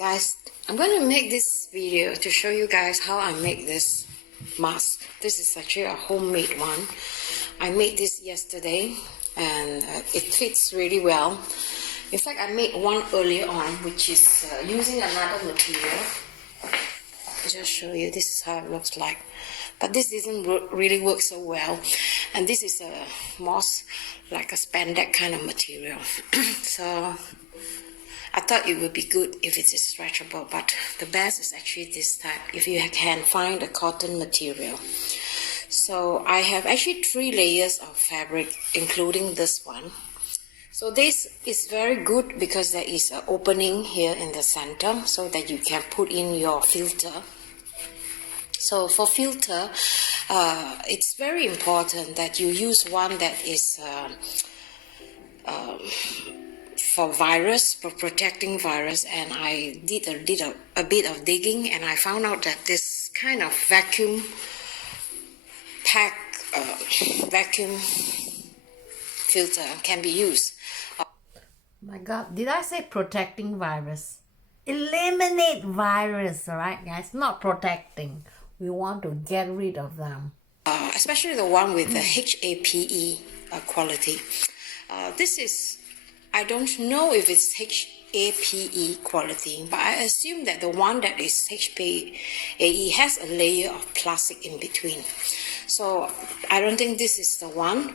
Guys, I'm going to make this video to show you guys how I make this mask. This is actually a homemade one. I made this yesterday and it fits really well. In fact, I made one earlier on, which is using another material. I'll just show you. This is how it looks like. But this doesn't really work so well. And this is a moss, like a spandex kind of material. So I thought it would be good if it is stretchable, but the best is actually this type, if you can find a cotton material. So I have actually 3 layers of fabric, including this one. So this is very good because there is an opening here in the center so that you can put in your filter. So for filter, it's very important that you use one that is for virus, for protecting virus. And I did a bit of digging, and I found out that this kind of vacuum pack vacuum filter can be used. My God, did I say protecting virus? Eliminate virus, alright guys, not protecting. We want to get rid of them. Especially the one with the HAPE quality. This is, I don't know if it's HAPE quality, but I assume that the one that is HAPE has a layer of plastic in between. So I don't think this is the one.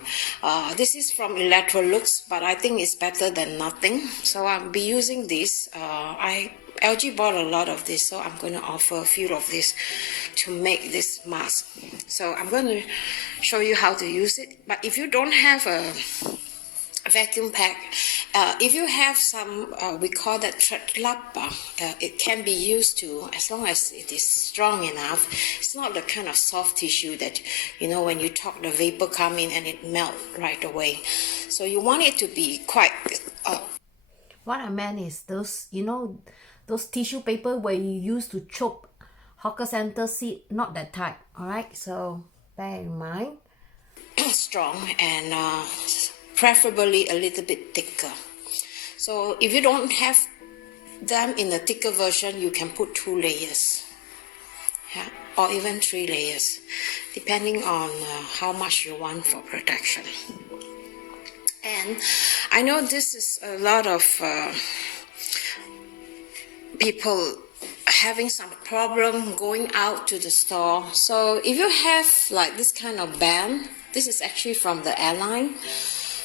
This is from Electrolux, but I think it's better than nothing. So I'll be using this. LG bought a lot of this, so I'm going to offer a few of this to make this mask. So I'm going to show you how to use it. But if you don't have a vacuum pack, if you have some, we call that tretlappa, it can be used to, as long as it is strong enough. It's not the kind of soft tissue that, you know, when you talk, the vapor come in and it melt right away. So you want it to be quite... What I meant is those, you know, those tissue paper where you use to chop hawker center seat, not that type, alright? So bear in mind. Strong and preferably a little bit thicker. So if you don't have them in the thicker version, you can put 2 layers, yeah, or even 3 layers, depending on how much you want for protection. And I know this is a lot of people having some problem going out to the store. So if you have like this kind of band, this is actually from the airline.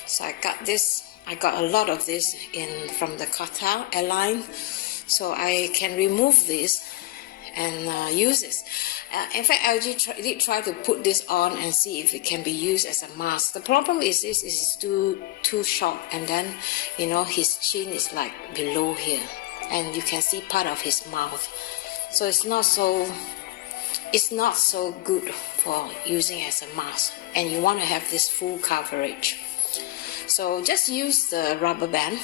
So I got this, I got a lot of this from the Qatar airline. So I can remove this and use this. In fact, LG did try to put this on and see if it can be used as a mask. The problem is this is too short, and then, you know, his chin is like below here, and you can see part of his mouth. So it's not so good for using as a mask, and you want to have this full coverage. So just use the rubber band,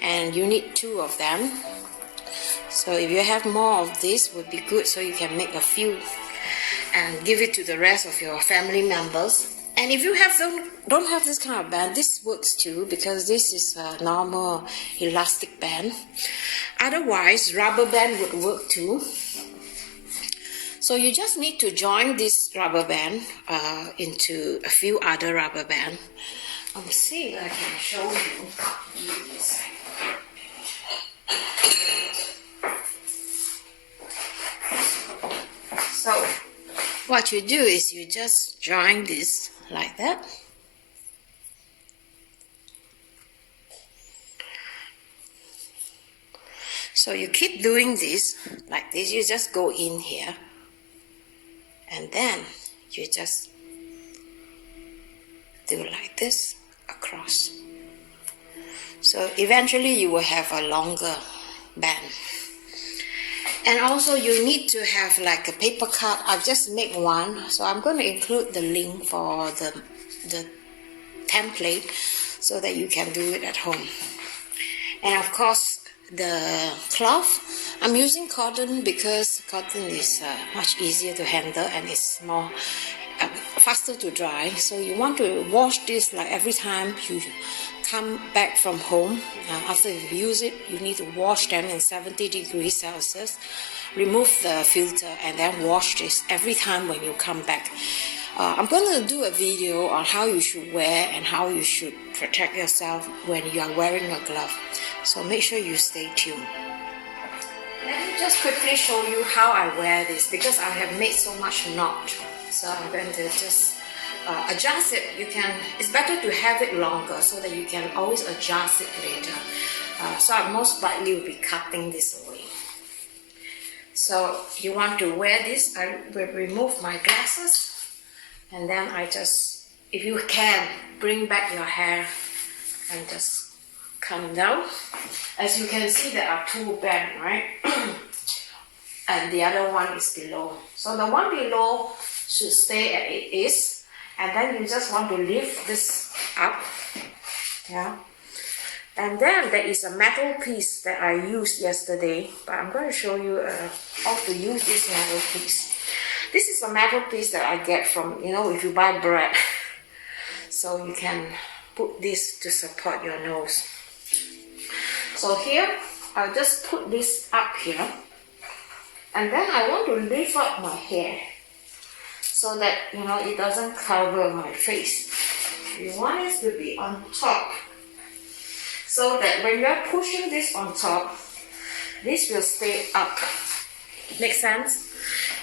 and you need 2 of them. So if you have more of this, would be good, so you can make a few and give it to the rest of your family members. And if you don't have this kind of band, this works too, because this is a normal elastic band. Otherwise, rubber band would work too. So you just need to join this rubber band into a few other rubber bands. I'll see if I can show you this. So what you do is you just join this like that. So you keep doing this like this. You just go in here, and then you just do like this across. So eventually you will have a longer band. And also you need to have like a paper cut. I've just made one, so I'm going to include the link for the template so that you can do it at home. And of course the cloth, I'm using cotton because cotton is much easier to handle and it's more faster to dry. So you want to wash this like every time you come back from home, after you use it, you need to wash them in 70 degrees Celsius. Remove the filter and then wash this every time when you come back. I'm going to do a video on how you should wear and how you should protect yourself when you are wearing a glove. So make sure you stay tuned. Let me just quickly show you how I wear this because I have made so much knot. So I'm going to just adjust it. It's better to have it longer so that you can always adjust it later. So I most likely will be cutting this away. So you want to wear this, I will remove my glasses and then I just, if you can, bring back your hair and just come down. As you can see, there are two bands, right? And the other one is below. So the one below should stay as it is, and then you just want to lift this up, yeah. And then there is a metal piece that I used yesterday, but I'm going to show you how to use this metal piece. This is a metal piece that I get from, if you buy bread. So you can put this to support your nose. So here, I'll just put this up here. And then I want to lift up my hair so that, it doesn't cover my face. You want it to be on top, so that when you're pushing this on top, this will stay up. Make sense?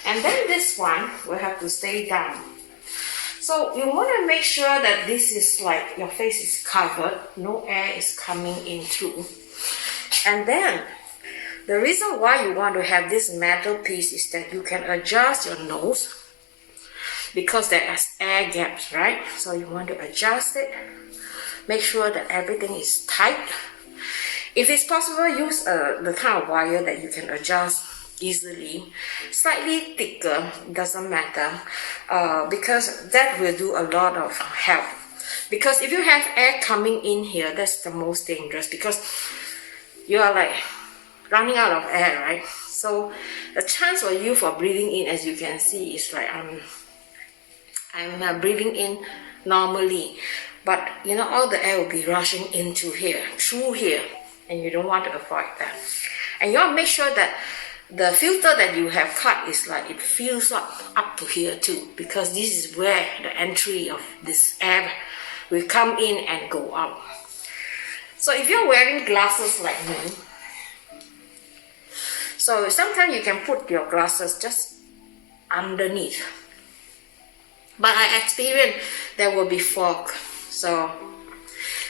And then this one will have to stay down. So you want to make sure that this is like your face is covered, no air is coming in through. And then the reason why you want to have this metal piece is that you can adjust your nose because there are air gaps, right? So you want to adjust it. Make sure that everything is tight. If it's possible, use the kind of wire that you can adjust easily. Slightly thicker, doesn't matter, because that will do a lot of help. Because if you have air coming in here, that's the most dangerous because you are like running out of air, right? So the chance for you for breathing in, as you can see, is like I'm breathing in normally. But all the air will be rushing into here, through here, and you don't want to avoid that. And you want to make sure that the filter that you have cut is like it fills up to here too, because this is where the entry of this air will come in and go out. So if you're wearing glasses like me, so sometimes you can put your glasses just underneath. But I experienced there will be fog. So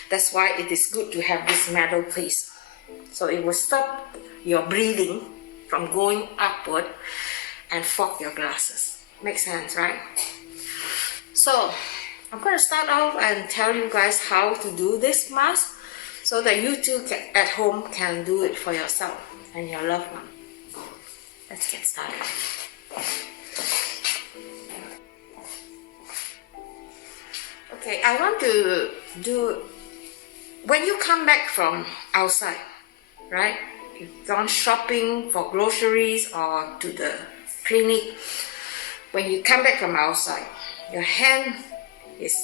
that's why it is good to have this metal piece. So it will stop your breathing from going upward and fog your glasses. Makes sense, right? So I'm going to start off and tell you guys how to do this mask so that you too at home can do it for yourself and your loved one. Let's get started. Okay, I want to do, when you come back from outside, right? You've gone shopping for groceries or to the clinic. When you come back from outside, your hand is,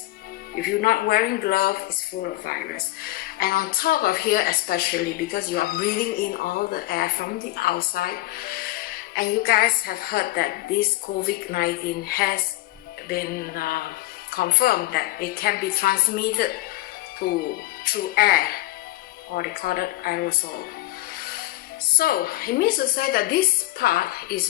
if you're not wearing gloves, it's full of virus. And on top of here especially, because you are breathing in all the air from the outside. And you guys have heard that this COVID-19 has been confirmed that it can be transmitted through air, or they call it aerosol. So it means to say that this part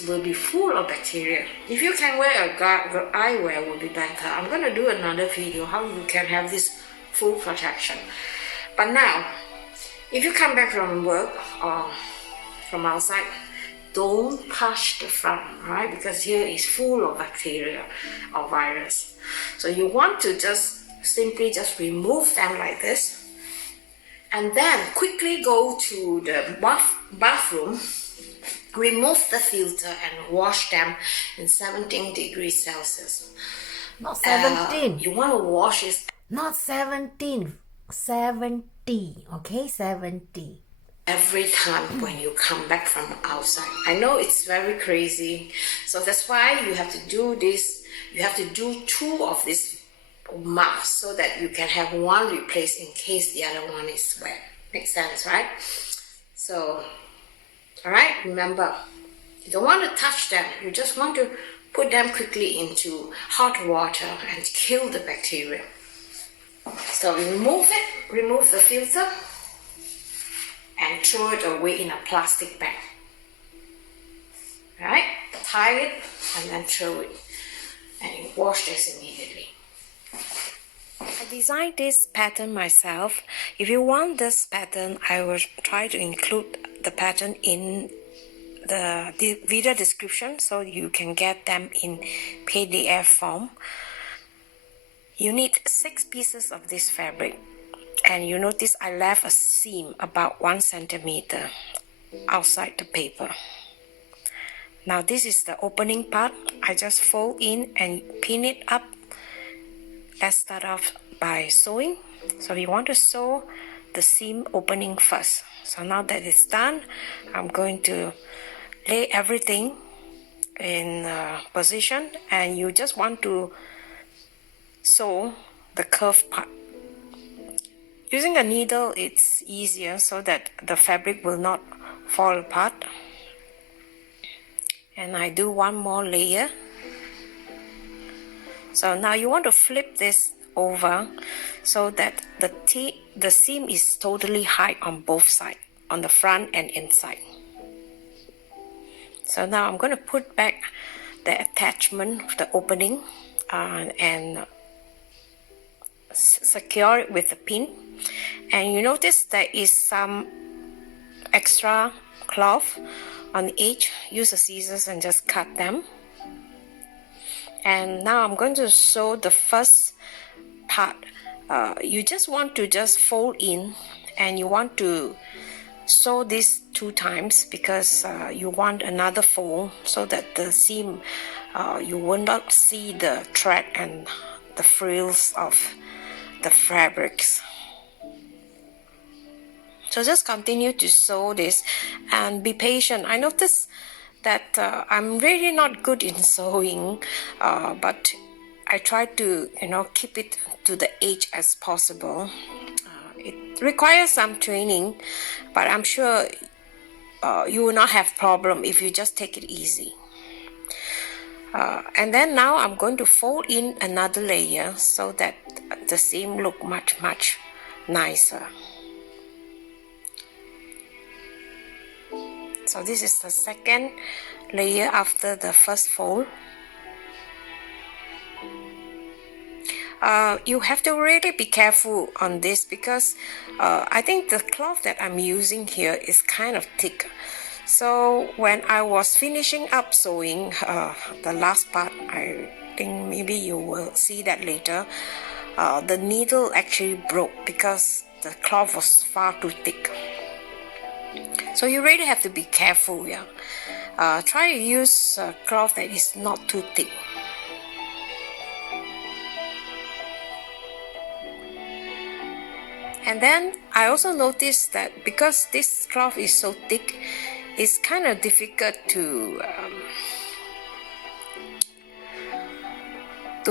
will be full of bacteria. If you can wear a eyewear, will be better. I'm going to do another video how you can have this full protection. But now, if you come back from work or from outside, don't touch the front, right? Because here is full of bacteria or virus. So you want to simply remove them like this, and then quickly go to the bathroom, remove the filter and wash them in 17 degrees Celsius. Not 17. You want to wash it. Not 17. 70. Okay, 70. Every time when you come back from outside. I know it's very crazy. So that's why you have to do this. You have to do 2 of this mask so that you can have one replaced in case the other one is wet. Makes sense, right? So, all right, remember, you don't want to touch them. You just want to put them quickly into hot water and kill the bacteria. So remove the filter and throw it away in a plastic bag. All right, tie it and then throw it and wash this immediately. I designed this pattern myself. If you want this pattern, I will try to include the pattern in the video description so you can get them in PDF form. You need 6 pieces of this fabric, and you notice I left a seam about 1 centimeter outside the paper. Now this is the opening part. I just fold in and pin it up. Let's start off by sewing. So we want to sew the seam opening first. So now that it's done, I'm going to lay everything in position, and you just want to sew the curved part. Using a needle, it's easier so that the fabric will not fall apart. And I do one more layer. So now you want to flip this over so that the seam is totally high on both sides, on the front and inside. So now I'm going to put back the attachment, the opening, and secure it with a pin. And you notice there is some extra cloth on the edge. Use the scissors and just cut them. And now I'm going to sew the first part. You just want to just fold in, and you want to sew this 2 times because you want another fold so that the seam, you will not see the thread and the frills of the fabrics. So just continue to sew this and be patient. I notice that I'm really not good in sewing, but I try to keep it to the edge as possible. It requires some training, but I'm sure you will not have problem if you just take it easy. And then now I'm going to fold in another layer so that the seam look much nicer. So this is the second layer after the first fold. You have to really be careful on this because I think the cloth that I'm using here is kind of thick. So when I was finishing up sewing the last part, I think maybe you will see that later, the needle actually broke because the cloth was far too thick. So you really have to be careful. Try to use cloth that is not too thick. And then I also noticed that because this cloth is so thick, it's kind of difficult to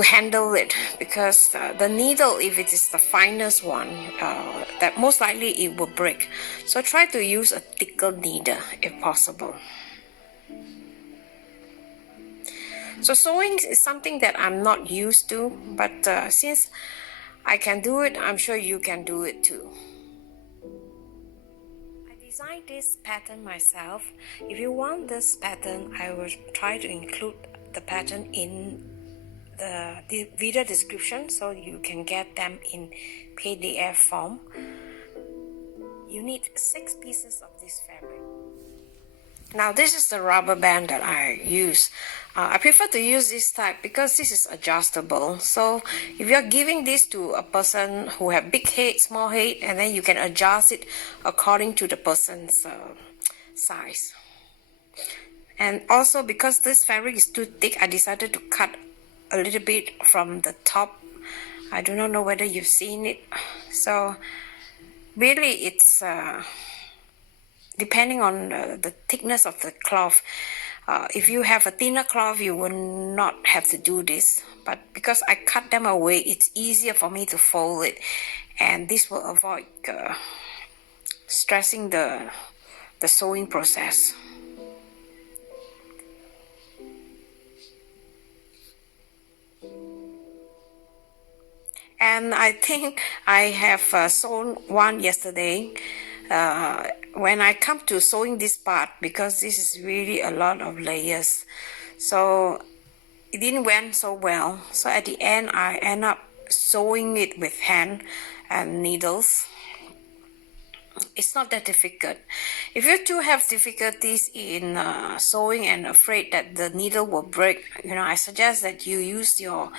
handle it because the needle, if it is the finest one, that most likely it will break. So try to use a thicker needle if possible. So sewing is something that I'm not used to, but since I can do it, I'm sure you can do it too. I designed this pattern myself. If you want this pattern, I will try to include the pattern in the video description so you can get them in PDF form. You need 6 pieces of this fabric. Now this is the rubber band that I use. I prefer to use this type because this is adjustable. So if you're giving this to a person who have big head, small head, and then you can adjust it according to the person's size. And also because this fabric is too thick, I decided to cut a little bit from the top. I do not know whether you've seen it. So really it's depending on the thickness of the cloth, If you have a thinner cloth, you will not have to do this. But because I cut them away, it's easier for me to fold it, and this will avoid stressing the sewing process. And I think I have sewn one yesterday. When I come to sewing this part, because this is really a lot of layers, so it didn't went so well. So at the end, I end up sewing it with hand and needles. It's not that difficult. If you do have difficulties in sewing and afraid that the needle will break, I suggest that you use your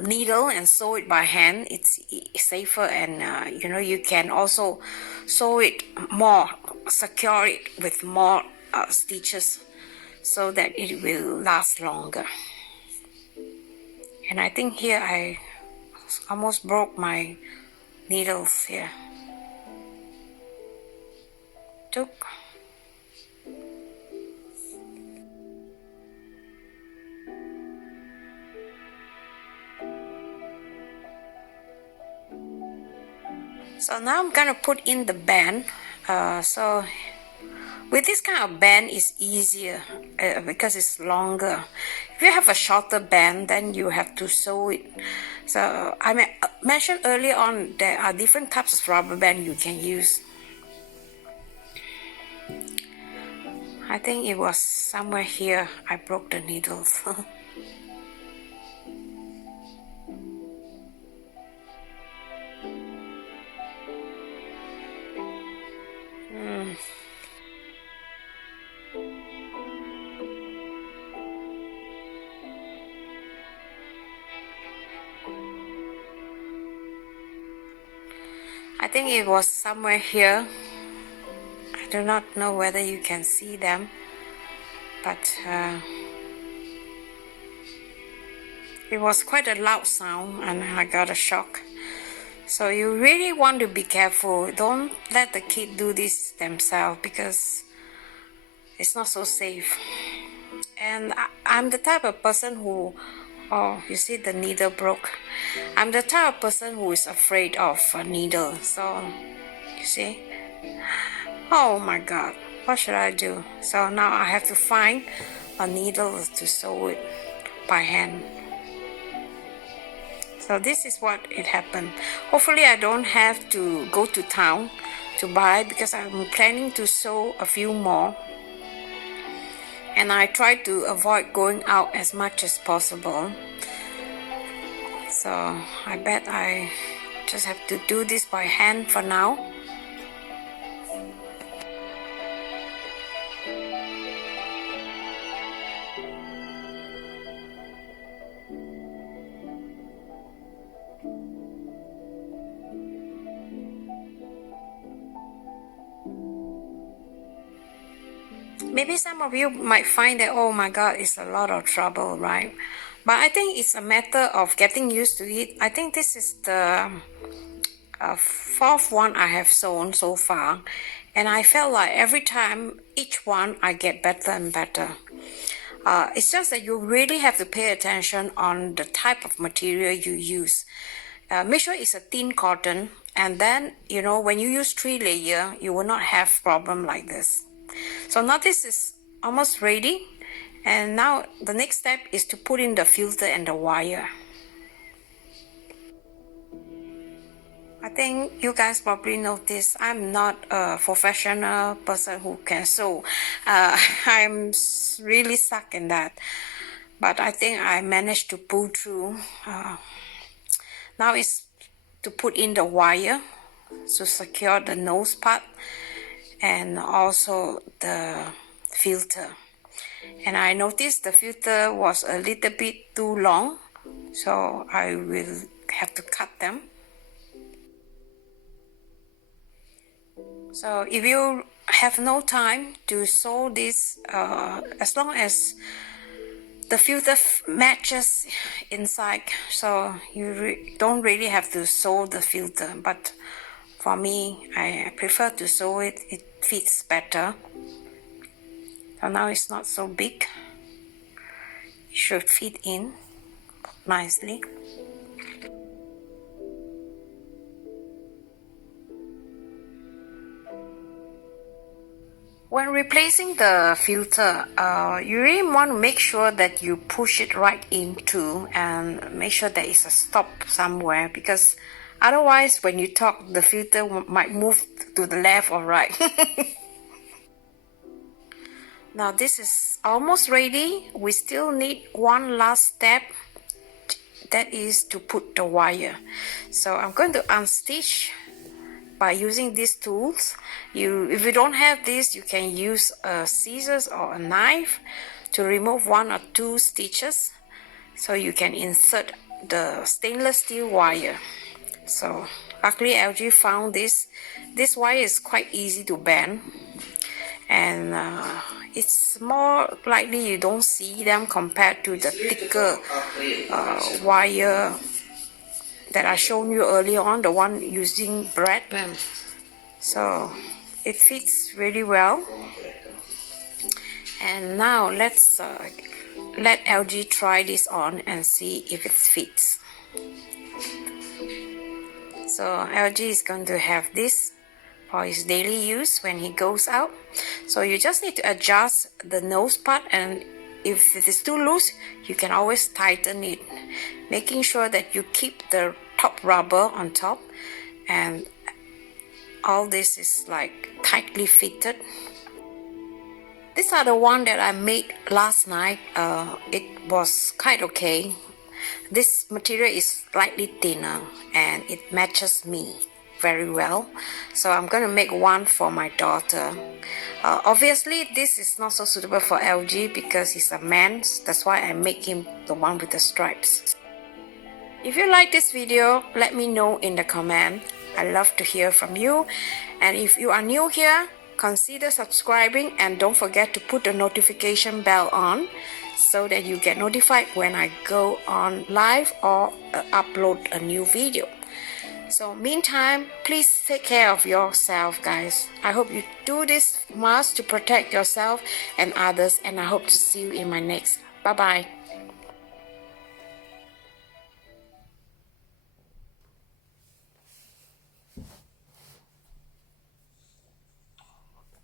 needle and sew it by hand. It's safer, and you can also sew it more, secure it with more stitches, so that it will last longer. And I think here I almost broke my needles here. So now I'm gonna put in the band. So with this kind of band, it's easier because it's longer. If you have a shorter band, then you have to sew it. So I mentioned earlier on, there are different types of rubber band you can use. I think it was somewhere here I broke the needles. I think it was somewhere here. I do not know whether you can see them, but it was quite a loud sound and I got a shock. So you really want to be careful. Don't let the kid do this themselves, because it's not so safe. And I'm the type of person who, oh, you see the needle broke. I'm the type of person who is afraid of a needle. So, you see? Oh my God, what should I do? So now I have to find a needle to sew it by hand. So this is what it happened. Hopefully I don't have to go to town to buy, because I'm planning to sew a few more. And I try to avoid going out as much as possible. So I bet I just have to do this by hand for now. Maybe some of you might find that, oh my God, it's a lot of trouble, right? But I think it's a matter of getting used to it. I think this is the fourth one I have sewn so far. And I felt like every time, each one, I get better and better. It's just that you really have to pay attention on the type of material you use. Make sure it's a thin cotton. And then, when you use 3 layer, you will not have problem like this. So now this is almost ready, and now the next step is to put in the filter and the wire. I think you guys probably noticed I'm not a professional person who can sew. I'm really stuck in that, but I think I managed to pull through. Now it's to put in the wire to secure the nose part, and also the filter. And I noticed the filter was a little bit too long, so I will have to cut them. So if you have no time to sew this, as long as the filter matches inside, so you don't really have to sew the filter. But for me, I prefer to sew it. It fits better. So now it's not so big. It should fit in nicely. When replacing the filter, you really want to make sure that you push it right into and make sure there is a stop somewhere, because otherwise when you talk, the filter might move to the left or right. Now this is almost ready. We still need one last step, that is to put the wire. So I'm going to unstitch by using these tools. If you don't have this, you can use scissors or a knife to remove 1 or 2 stitches, so you can insert the stainless steel wire. So luckily LG found this. This wire is quite easy to bend, and it's more likely you don't see them compared to the thicker wire that I shown you earlier on, the one using bread. So it fits really well. And now let's let LG try this on and see if it fits. So LG is going to have this for his daily use when he goes out. So you just need to adjust the nose part, and if it is too loose, you can always tighten it, making sure that you keep the top rubber on top, and all this is like tightly fitted. These are the one that I made last night. It was quite okay. This material is slightly thinner and it matches me very well, so I'm going to make one for my daughter. Obviously this is not so suitable for LG because he's a man, that's why I make him the one with the stripes. If you like this video, let me know in the comment. I love to hear from you. And if you are new here, consider subscribing, and don't forget to put the notification bell on so that you get notified when I go on live or upload a new video. So meantime, please take care of yourself, guys. I hope you do this mask to protect yourself and others, and I hope to see you in my next. Bye bye.